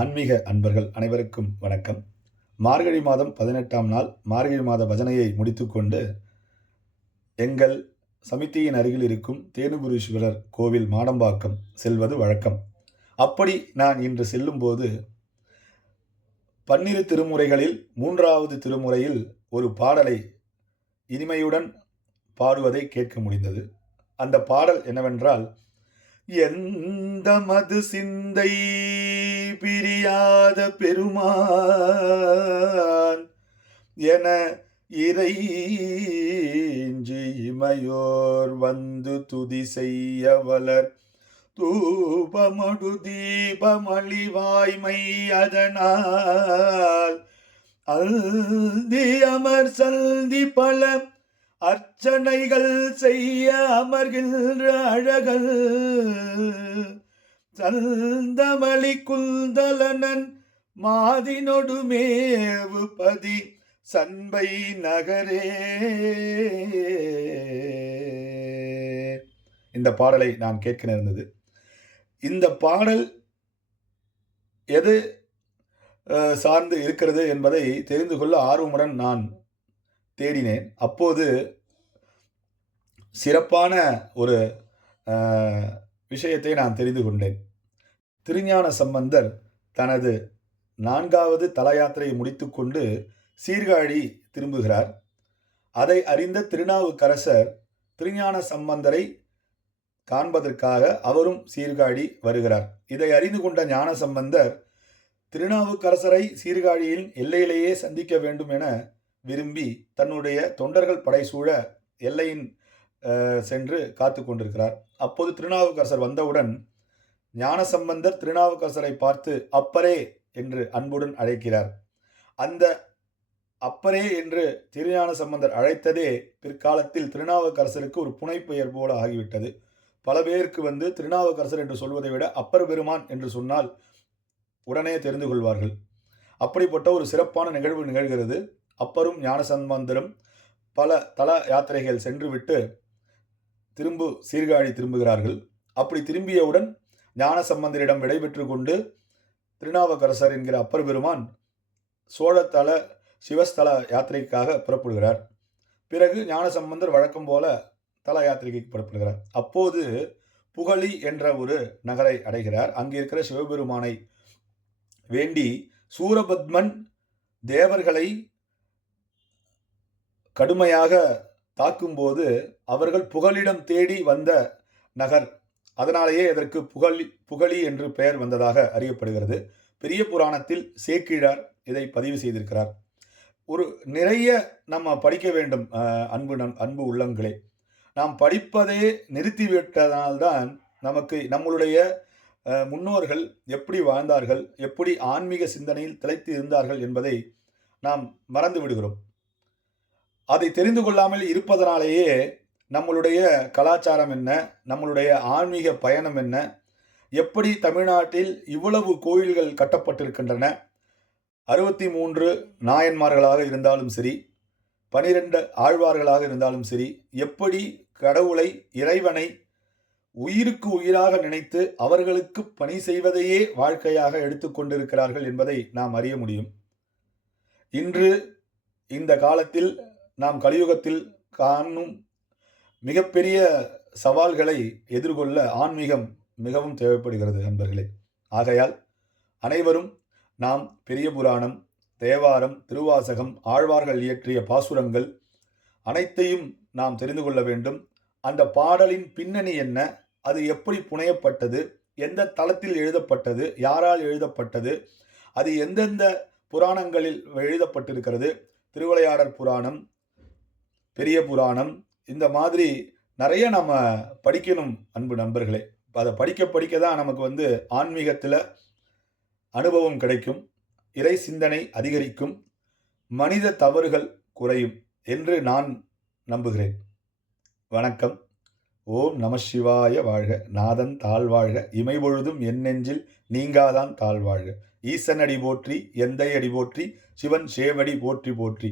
ஆன்மீக அன்பர்கள் அனைவருக்கும் வணக்கம். மார்கழி மாதம் பதினெட்டாம் நாள் மார்கழி மாத பஜனையை முடித்துக்கொண்டு எங்கள் சமித்தியின் அருகில் இருக்கும் தேனுபுரீஸ்வரர் கோவில் மாடம்பாக்கம் செல்வது வழக்கம். அப்படி நான் இன்று செல்லும்போது பன்னிரு திருமுறைகளில் மூன்றாவது திருமுறையில் ஒரு பாடலை இனிமையுடன் பாடுவதை கேட்க முடிந்தது. அந்த பாடல் என்னவென்றால் எந்த மது சிந்தை பிரியாத பெருமான் என இறைஞ்சி இமையோர் வந்து துதி செய்ய வளர் தூபமடு தீபமளிவாய்மை அதனால் அல்தி அமர் சந்தி பல அர்ச்சனைகள் செய்ய அமர்கின்ற அழகல் சந்தமளி குந்தலனன் மாதினொடுமேவு பதி சண்பை நகரே. இந்த பாடலை நாம் கேட்க நேர்ந்தது. இந்த பாடல் எது சார்ந்து இருக்கிறது என்பதை தெரிந்து கொள்ள ஆர்வமுடன் நான் தேடினேன். அப்போது சிறப்பான ஒரு விஷயத்தை நான் தெரிந்து கொண்டேன். திருஞான சம்பந்தர் தனது நான்காவது தல யாத்திரையை முடித்துக்கொண்டு சீர்காழி திரும்புகிறார். அதை அறிந்த திருநாவுக்கரசர் திருஞான சம்பந்தரை காண்பதற்காக அவரும் சீர்காழி வருகிறார். இதை அறிந்து கொண்ட ஞான சம்பந்தர் திருநாவுக்கரசரை சீர்காழியின் எல்லையிலேயே சந்திக்க வேண்டும் என விரும்பி தன்னுடைய தொண்டர்கள் படைசூழ எல்லையின் சென்று காத்து கொண்டிருக்கிறார். அப்போது திருநாவுக்கரசர் வந்தவுடன் ஞானசம்பந்தர் திருநாவுக்கரசரை பார்த்து அப்பரே! என்று அன்புடன் அழைக்கிறார். அந்த அப்பரே! என்று திருஞான சம்பந்தர் அழைத்ததே பிற்காலத்தில் திருநாவுக்கரசருக்கு ஒரு புனைப்பெயர் போல ஆகிவிட்டது. பல பேருக்கு வந்து திருநாவுக்கரசர் என்று சொல்வதை விட அப்பர் பெருமான் என்று சொன்னால் உடனே தெரிந்து கொள்வார்கள். அப்படிப்பட்ட ஒரு சிறப்பான நிகழ்வு நிகழ்கிறது. அப்பரும் ஞானசம்பந்தரும் பல தல யாத்திரைகள் சென்றுவிட்டு திரும்பு சீர்காழி திரும்புகிறார்கள். அப்படி திரும்பியவுடன் ஞானசம்பந்தரிடம் விடைபெற்று கொண்டு திருநாவுக்கரசர் என்கிற அப்பர் பெருமான் சோழத்தல சிவஸ்தல யாத்திரைக்காக புறப்படுகிறார். பிறகு ஞானசம்பந்தர் வழக்கம் போல தல யாத்திரைக்கு புறப்படுகிறார். அப்போது புகழி என்ற ஒரு நகரை அடைகிறார். அங்கே இருக்கிற சிவபெருமானை வேண்டி சூரபத்மன் தேவர்களை கடுமையாக தாக்கும்போது அவர்கள் புகலிடம் தேடி வந்த நகர். அதனாலேயே இதற்கு புகழி புகழி என்று பெயர் வந்ததாக அறியப்படுகிறது. பெரிய புராணத்தில் சேக்கிழார் இதை பதிவு செய்திருக்கிறார். ஒரு நிறைய நம்ம படிக்க வேண்டும் அன்பு நம் அன்பு உள்ளங்களே. நாம் படிப்பதே நிறுத்திவிட்டதனால்தான் நமக்கு நம்மளுடைய முன்னோர்கள் எப்படி வாழ்ந்தார்கள் எப்படி ஆன்மீக சிந்தனையில் திளைத்து இருந்தார்கள் என்பதை நாம் மறந்து விடுகிறோம். அதை தெரிந்து கொள்ளாமல் இருப்பதனாலேயே நம்மளுடைய கலாச்சாரம் என்ன நம்மளுடைய ஆன்மீக பயணம் என்ன எப்படி தமிழ்நாட்டில் இவ்வளவு கோயில்கள் கட்டப்பட்டிருக்கின்றன அறுபத்தி மூன்று நாயன்மார்களாக இருந்தாலும் சரி பனிரெண்டு ஆழ்வார்களாக இருந்தாலும் சரி எப்படி கடவுளை இறைவனை உயிருக்கு உயிராக நினைத்து அவர்களுக்கு பணி செய்வதையே வாழ்க்கையாக எடுத்துக்கொண்டிருக்கிறார்கள் என்பதை நாம் அறிய முடியும். இன்று இந்த காலத்தில் நாம் கலியுகத்தில் காணும் மிகப்பெரிய சவால்களை எதிர்கொள்ள ஆன்மீகம் மிகவும் தேவைப்படுகிறது நண்பர்களே. ஆகையால் அனைவரும் நாம் பெரிய புராணம் தேவாரம் திருவாசகம் ஆழ்வார்கள் இயற்றிய பாசுரங்கள் அனைத்தையும் நாம் தெரிந்து கொள்ள வேண்டும். அந்த பாடலின் பின்னணி என்ன? அது எப்படி புனையப்பட்டது? எந்த தளத்தில் எழுதப்பட்டது? யாரால் எழுதப்பட்டது? அது எந்தெந்த புராணங்களில் எழுதப்பட்டிருக்கிறது? திருவிளையாடற் புராணம் பெரிய புராணம். இந்த மாதிரி நிறைய நம்ம படிக்கணும் அன்பு நண்பர்களே. அதை படிக்க படிக்க தான் நமக்கு வந்து ஆன்மீகத்தில் அனுபவம் கிடைக்கும். இறை சிந்தனை அதிகரிக்கும். மனித தவறுகள் குறையும் என்று நான் நம்புகிறேன். வணக்கம். ஓம் நம சிவாய வாழ்க. நாதன் தாழ்வாழ்க இமைபொழுதும் என் நெஞ்சில் நீங்காதான் தாழ்வாழ்க அடி போற்றி எந்தை அடி போற்றி சிவன் சேவடி போற்றி போற்றி.